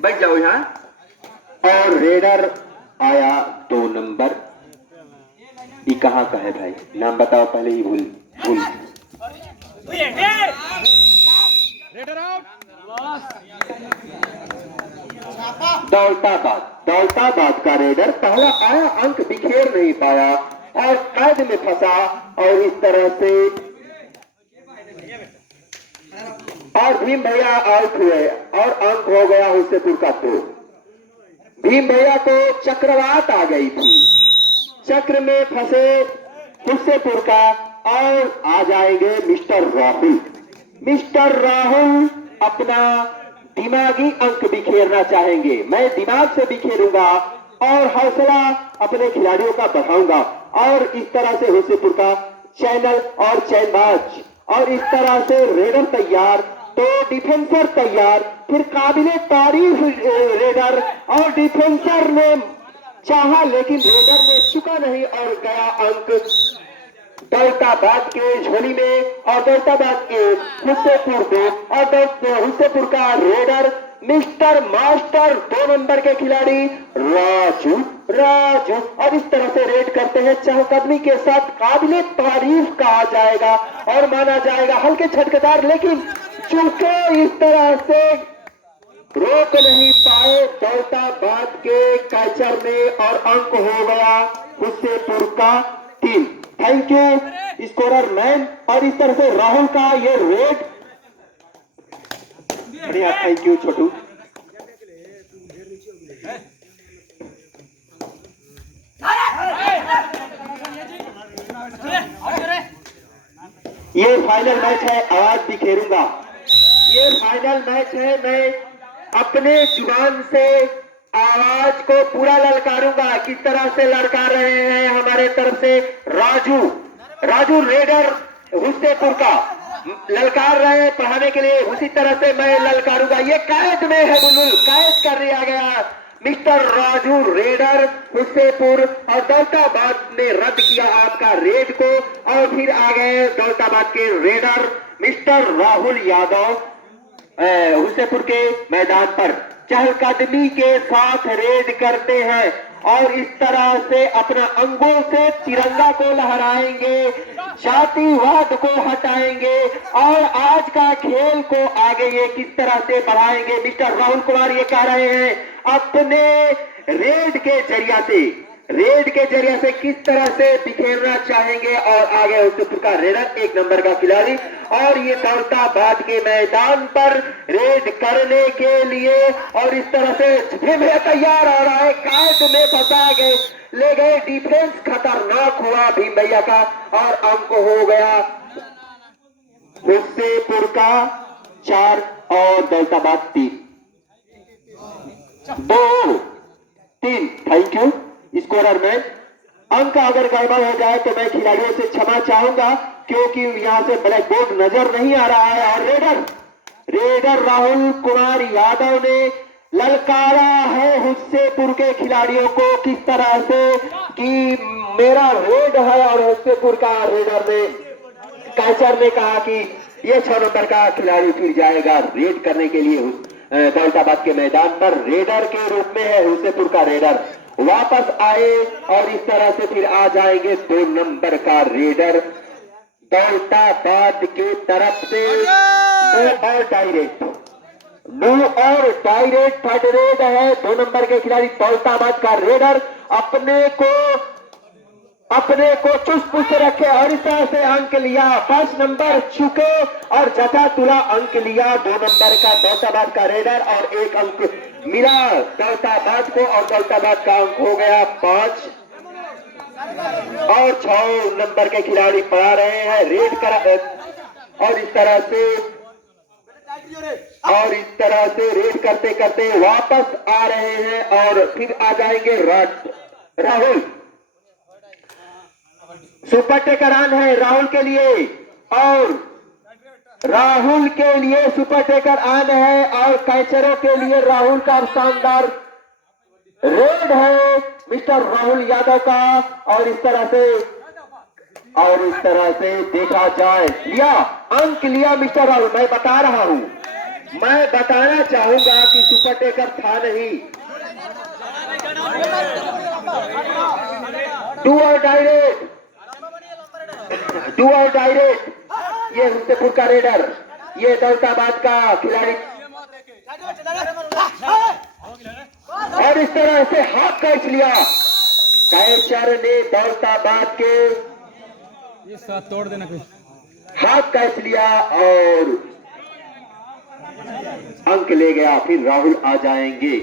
बैठ जाओ यहाँ। और रेडर आया 2 नंबर। ये कहाँ का है भाई? नाम बताओ पहले ही भूल। दौलताबाद का रेडर पहला आया, अंक बिखेर नहीं पाया और कैद में फंसा और इस तरह से और भीम भैया आउट हुए और अंक हो गया हुस्सेपुर का 2। भीम भैया को चक्रवात आ गई थी, चक्र में फंसे हुस्सेपुर का और आ जाएंगे मिस्टर राहुल। मिस्टर राहुल अपना दिमागी अंक बिखेरना चाहेंगे। मैं दिमाग से बिखेरूंगा और हौसला अपने खिलाड़ियों का बढ़ाऊंगा और इस तरह से हुस्सेपुर का चैनल और चैनबाज और इस तरह से रेडर तैयार, तो डिफेंसर तैयार, फिर काबिले तारीफ रेडर और डिफेंसर ने चाहा लेकिन रेडर ने चुका नहीं और गया अंक दौलताबाद के झोली में और दौलताबाद के हुस्सेपुर को और हुस्सेपुर का रेडर मिस्टर मास्टर 2 नंबर के खिलाड़ी राजू और इस तरह से रेड करते हैं चहलकदमी के साथ। काबिले तारीफ कहा जाएगा और माना जाएगा, हल्के झटकेदार, लेकिन चूंकि इस तरह से रोक नहीं पाए दौलताबाद के कैचर ने और अंक हो गया हुस्सेपुर का 3। Thank you scorer man. और इस तरह से राहुल का ये रेड बढ़िया। थैंक यू छोटू। ये फाइनल मैच है, आवाज बिखेरूंगा। ये फाइनल मैच है, मैं अपने जुबान से आवाज को पूरा ललकारूंगा। किस तरह से ललकार रहे हैं हमारे तरफ से राजू रेडर हुस्सेपुर का ललकार रहे हैं पढ़ाने के लिए, उसी तरह से मैं ललकारूंगा। ये कैद में है, बुलबुल कैद कर दिया गया मिस्टर राजू रेडर हुस्सेपुर और दौलताबाद ने रद्द किया आपका रेड को और फिर आ गए दौलताबाद के रेडर मिस्टर राहुल यादव हुस्सेपुर के मैदान पर चहलकदमी के साथ रेड करते हैं और इस तरह से अपना अंगों से तिरंगा को लहराएंगे, जातिवाद को हटाएंगे और आज का खेल को आगे ये किस तरह से बढ़ाएंगे। मिस्टर राहुल कुमार ये कह रहे हैं अपने रेड के जरिया से किस तरह से बिखेरना चाहेंगे और आगे हुस्सेपुर का रेडर 1 नंबर का खिलाड़ी और ये दौलताबाद के मैदान पर रेड करने के लिए और इस तरह से भीम तैयार हो रहा है, कैद में फंसा गए, ले गए, डिफेंस खतरनाक हुआ भीम भैया का और अंक हो गया हुस्सेपुर का 4 और दौलताबाद 3। 2-3। थैंक यू स्कोरर में। अंक अगर गड़बड़ हो जाए तो मैं खिलाड़ियों से क्षमा चाहूंगा क्योंकि यहां से ब्लैक बोर्ड नजर नहीं आ रहा है। और रेडर राहुल कुमार यादव ने ललकारा है हुस्सेपुर के खिलाड़ियों को किस तरह से कि मेरा रेड है और हुस्सेपुर का रेडर ने कैचर ने कहा कि ये 6 नंबर का खिलाड़ी फिर जाएगा रेड करने के लिए दौलताबाद के मैदान पर। रेडर के रूप में है हुस्सेपुर का रेडर, वापस आए और इस तरह से फिर आ जाएंगे 2 नंबर का रेडर दौलताबाद की तरफ से। नो और डायरेक्ट थर्ड रेड है 2 नंबर के खिलाड़ी दौलताबाद का रेडर अपने को चुस्त पुस्त रखे और इस तरह से अंक लिया। 5 नंबर चुके और जता तुला अंक लिया 2 नंबर का दौलताबाद का रेडर और 1 अंक मिला दौलताबाद को और दौलताबाद का अंक हो गया 5 और 6 नंबर के खिलाड़ी पढ़ा रहे हैं रेड कर और इस तरह से रेड करते करते वापस आ रहे हैं और फिर आ जाएंगे राहुल। सुपर टेकर ऑन है राहुल के लिए और राहुल के लिए सुपर टेकर ऑन है और कैचरों के लिए राहुल का शानदार रेड है मिस्टर राहुल यादव का। और इस तरह से देखा जाए लिया अंक लिया मिस्टर राहुल। मैं बता रहा हूं मैं बताना चाहूंगा कि सुपर टेकर था नहीं, डू और डायरेक्ट, डू और डायरेक्ट। ये हुस्सेपुर का रेडर, ये दौलताबाद का खिलाड़ी, और इस तरह से हाथ कैच लिया। कैचर ने दौलताबाद के ये साथ तोड़ देना कोई हाथ कैच लिया और अंक ले गया। फिर राहुल आ जाएंगे।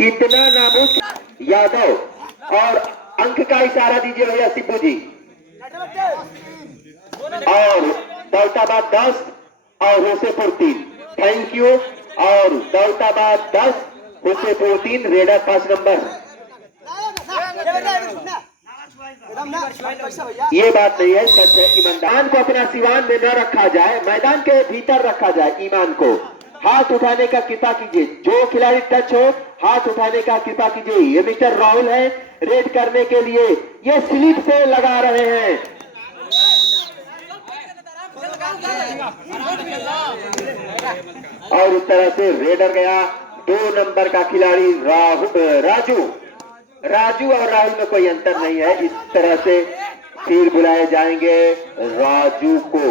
इतना नामुज यादव, और अंक का इशारा दीजिए भैया सिब्बू जी। और दौलताबाद 10 और हुस्सेपुर 3। Thank you. और दौलताबाद 10 हुस्सेपुर 3, रेडर 5 नंबर। ये बात नहीं है, सच है। ईमान को अपना सिवान में न रखा जाए, मैदान के भीतर रखा जाए। ईमान को हाथ उठाने का कृपा कीजिए। जो खिलाड़ी टच हो, हाथ उठाने का कृपा कीजिए। ये मिस्टर राहुल है, रेड करने के लिए ये स्लिप से लगा रहे हैं। और इस तरह से रेडर गया। 2 नंबर का खिलाड़ी राजू और राहुल में कोई अंतर नहीं है। इस तरह से फिर बुलाए जाएंगे राजू को।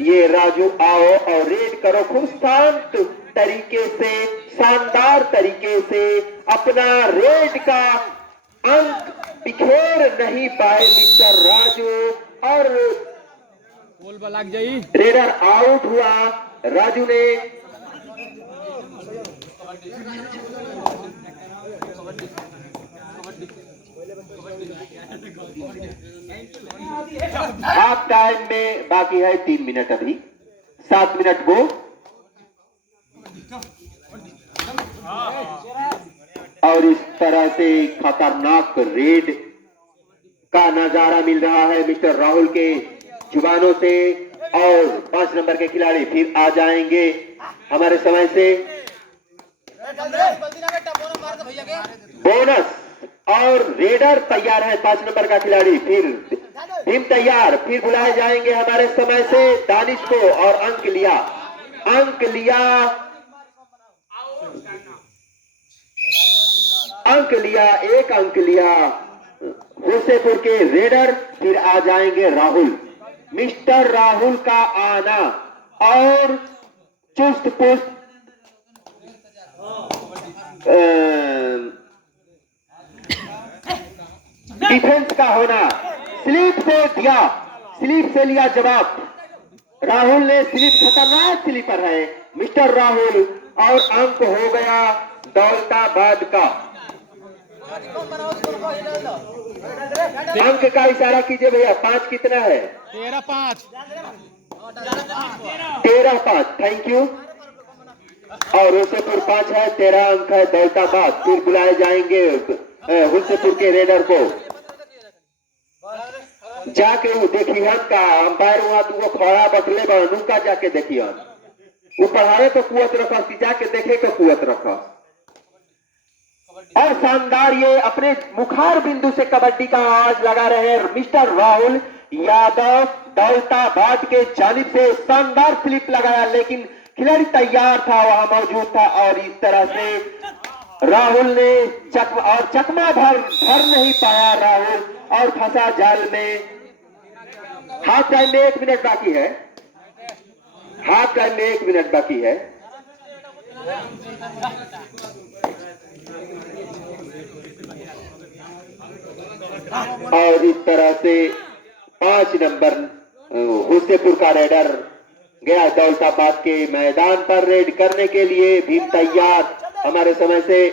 ये राजू आओ और रेड करो। खूब शांत तरीके से, शानदार तरीके से अपना रेड का अंक बिखेर नहीं पाए मिस्टर राजू, और बोल लग जाई। रेडर आउट हुआ। राजू ने हाफ टाइम में बाकी है 3 मिनट, अभी 7 मिनट को। और इस तरह से खतरनाक रेड का नजारा मिल रहा है मिस्टर राहुल के जुबानों से। और 5 नंबर के खिलाड़ी फिर आ जाएंगे हमारे समय से। बोनस और रेडर तैयार है। 5 नंबर का खिलाड़ी फिर टीम तैयार। फिर बुलाए जाएंगे हमारे समय से दानिश को। और अंक लिया, अंक लिया, अंक लिया, 1 अंक लिया हुस्सेपुर के रेडर। फिर आ जाएंगे राहुल, मिस्टर राहुल का आना। और चुस्त पुस्त डिफेंस का होना। स्लिप से दिया, स्लिप से लिया जवाब। राहुल ने स्लिप, खतरनाक स्लीपर है मिस्टर राहुल। और अंक हो गया दौलताबाद का। अंक का इशारा कीजिए भैया। 5 कितना है? 13-5। 13-5। Thank you. और हुस्सेपुर 5 है, 13 अंक है दौलताबाद। फिर बुलाए जाएंगे हुस्सेपुर के रेडर को। जाके वो देखी हम का अंपायर वहां तू खड़ा बटले बनू का, जाके देखिए वो पढ़ाए तो कुवत रखा, जाके देखे तो कुवत रखा। और शानदार ये अपने मुखार बिंदु से कबड्डी का आवाज लगा रहे हैं मिस्टर राहुल यादव। दौलताबाद के जानिब से शानदार स्लिप लगाया, लेकिन खिलाड़ी तैयार था, वहां मौजूद था। और इस तरह से राहुल ने चकमा भर नहीं पाया राहुल, और फंसा जाल में। हाफ टाइम में 1 मिनट बाकी है। हाफ टाइम में 1 मिनट बाकी है। और इस तरह से 5 नंबर हुस्सेपुर का रेडर गया दौलताबाद के मैदान पर रेड करने के लिए। भी तैयार हमारे समय से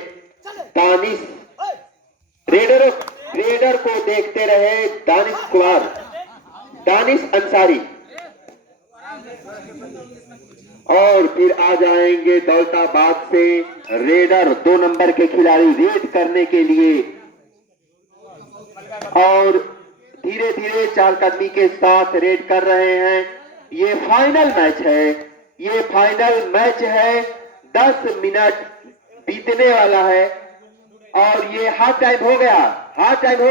दानिश। रेडर को देखते रहे दानिश कुमार, दानिश अंसारी। और फिर आ जाएंगे दौलताबाद से रेडर, 2 नंबर के खिलाड़ी रेड करने के लिए। और धीरे धीरे 4 कदमी के साथ रेड कर रहे हैं। ये फाइनल मैच है, ये फाइनल मैच है। 10 मिनट बीतने वाला है और ये हाफ टाइम हो गया। हाफ टाइम हो